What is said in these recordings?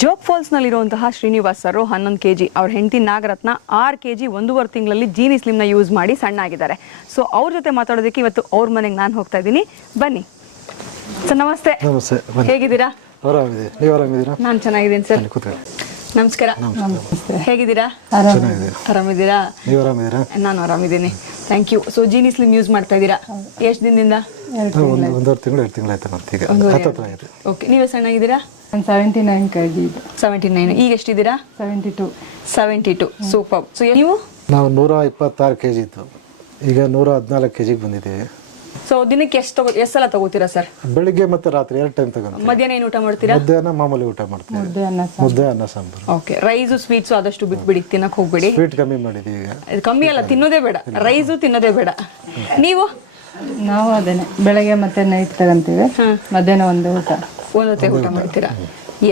Jog ಫಾಲ್ಸ್ನಲ್ಲಿರುವಂತಹ Srinivas sir 11 kg, ಅವ್ರ ಹೆಂಡತಿ Nagaratna 6 kg 1.5 ತಿಂಗಳಲ್ಲಿ ಜೀನಿ ಸ್ಲಿಮ್ನ ಯೂಸ್ ಮಾಡಿ ಸಣ್ಣ ಆಗಿದ್ದಾರೆ. ಸೊ ಅವ್ರ ಜೊತೆ ಮಾತಾಡೋದಕ್ಕೆ ಇವತ್ತು ಅವ್ರ ಮನೆಗೆ ನಾನು ಹೋಗ್ತಾ ಇದ್ದೀನಿ. ಬನ್ನಿ ಸರ್. ನಮಸ್ತೆ. ಹೇಗಿದ್ದೀರಾ? ನೀವು ಆರಾಮಿದ್ದೀರಾ? ನಾನು ಚೆನ್ನಾಗಿದ್ದೀನಿ ಸರ್. ನಮಸ್ಕಾರ. ಹೇಗಿದ್ದೀರಾ? ಆರಾಮಿದ್ದೀರಾ? ನೀವು ಆರಾಮಿದ್ದೀರಾ? ನಾನು ಆರಾಮಿದ್ದೀನಿ, thank you. So Jeeni slim use ಮಾಡ್ತಾ ಇದ್ದೀರಾ ಎಷ್ಟು ದಿನದಿಂದ? ಒಂದೂವರೆ ತಿಂಗಳು 2 ತಿಂಗಳು ಆಯ್ತು. ಓಕೆ, ನೀವೇ ಸಣ್ಣಾಗಿದ್ದೀರಾ? 79 kg. 79. ಈಗ ಎಷ್ಟಿದ್ದೀರಾ? 72. ಸೂಪರ್. ಸೊ ನೀವು? ನಾವು 126 kg ಇತ್ತು, ಈಗ 114 kg ಬಂದಿದ್ದೀವಿ. ಸೊ ದಿನಕ್ಕೆ ಎಷ್ಟು ಸಲ ತಗೋತೀರಾ ಸರ್? ಬೆಳಿಗ್ಗೆ ಮತ್ತೆ ರಾತ್ರಿ 2 ಟೈಮ್ ತಗೊಂಡು. ಮಧ್ಯಾಹ್ನ ಏನು ಊಟ ಮಾಡ್ತೀರಾ? ಮಧ್ಯಾಹ್ನ ಮಾಮೂಲಿ ಊಟ ಮಾಡ್ತೀವಿ, ಮುದ್ದೆ ಅನ್ನ ಸಾಂಬಾರು. ಓಕೆ, ರೈಸು ಸ್ವೀಟ್ಸ್ ಆದಷ್ಟು ಬಿಟ್ಬಿಡಿ, ತಿನ್ನಕ್ ಹೋಗ್ಬೇಡಿ. ಸ್ವೀಟ್ ಕಮ್ಮಿ ಮಾಡಿದೀವಿ ಈಗ. ಇದು ಕಮ್ಮಿ ಅಲ್ಲ, ತಿನ್ನೋದೇ ಬೇಡ, ರೈಸು ತಿನ್ನೋದೇ ಬೇಡ. ನೀವು? ನಾವು ಅದೇನೆ, ಬೆಳಗ್ಗೆ ಮತ್ತೆ ನೈಟ್ ತಗೊಂತೀವಿ, ಮಧ್ಯಾಹ್ನ ಒಂದು ಹೊತ್ತೇ ಊಟ ಮಾಡ್ತೀರಾ?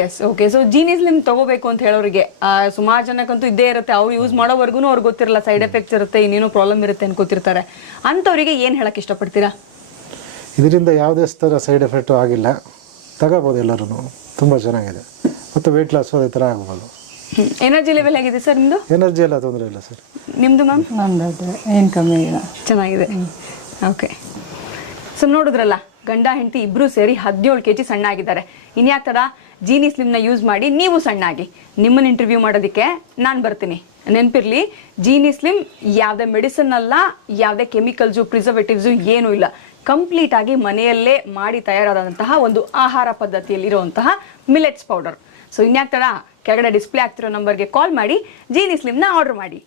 Yes. Okay. So Jeeni slim ತಗೋಬೇಕು ಅಂತ ಹೇಳೋರಿಗೆ ಸುಮಾರು ಜನಕ್ಕಂತೂ ಇದ್ದೇ ಇರುತ್ತೆ. ಅವ್ರು ಯೂಸ್ ಮಾಡೋವರೆಗೂ ಅವ್ರಿಗೆ ಗೊತ್ತಿರಲ್ಲ, ಸೈಡ್ ಎಫೆಕ್ಟ್ಸ್ ಇರುತ್ತೆ, ಇನ್ನೇನೋ ಪ್ರಾಬ್ಲಮ್ ಇರುತ್ತೆ ಅನ್ಕೋತಿರ್ತಾರೆ. ಅಂಥವ್ರಿಗೆ ಏನು ಹೇಳಕ್ ಇಷ್ಟಪಡ್ತೀರಾ? ಇದರಿಂದ ಯಾವುದೇ ಥರ ಸೈಡ್ ಎಫೆಕ್ಟು ಆಗಿಲ್ಲ, ತಗೋಬೋದು ಎಲ್ಲರೂ. ತುಂಬ ಚೆನ್ನಾಗಿದೆ, ಮತ್ತು ವೆಯ್ಟ್ ಲಾಸ್ ಅದೇ ಥರ ಆಗ್ಬೋದು. ಎನರ್ಜಿ ಲೆವೆಲ್ ಹೇಗಿದೆ ಸರ್ ನಿಮ್ಮದು? ಎನರ್ಜಿ ಎಲ್ಲ ತೊಂದರೆ ಇಲ್ಲ ಸರ್. ನಿಮ್ಮದು ಮ್ಯಾಮ್? ನಮ್ದು ಏನು ಕಮ್ಮಿ ಇಲ್ಲ, ಚೆನ್ನಾಗಿದೆ. ಓಕೆ. ಸೊ ನೋಡಿದ್ರಲ್ಲ, ಗಂಡ ಹೆಂಡತಿ ಇಬ್ರು ಸೇರಿ 17 kg ಸಣ್ಣ ಆಗಿದ್ದಾರೆ. ಇನ್ಯಾಕ ಥರ ಜೀನಿ ಸ್ಲಿಮ್ನ ಯೂಸ್ ಮಾಡಿ ನೀವು ಸಣ್ಣ ಆಗಿ. ನಿಮ್ಮನ್ನ ಇಂಟರ್ವ್ಯೂ ಮಾಡೋದಕ್ಕೆ ನಾನು ಬರ್ತೀನಿ. ನೆನಪಿರಲಿ, ಜೀನಿ ಸ್ಲಿಮ್ ಯಾವುದೇ ಮೆಡಿಸಿನ್ ಅಲ್ಲ, ಯಾವುದೇ ಕೆಮಿಕಲ್ಸು ಪ್ರಿಸರ್ವೇಟಿವ್ಸು ಏನೂ ಇಲ್ಲ. ಕಂಪ್ಲೀಟ್ ಆಗಿ ಮನೆಯಲ್ಲೇ ಮಾಡಿ ತಯಾರಾದಂತಹ ಒಂದು ಆಹಾರ ಪದ್ಧತಿಯಲ್ಲಿರುವಂತಹ ಮಿಲೆಟ್ಸ್ ಪೌಡರ್. ಸೊ ಇನ್ಯಾಕ ಥರ ಕೆಳಗಡೆ ಡಿಸ್ಪ್ಲೇ ಆಗ್ತಿರೋ ನಂಬರ್ಗೆ ಕಾಲ್ ಮಾಡಿ ಜೀನಿ ಸ್ಲಿಮ್ನ ಆರ್ಡರ್ ಮಾಡಿ.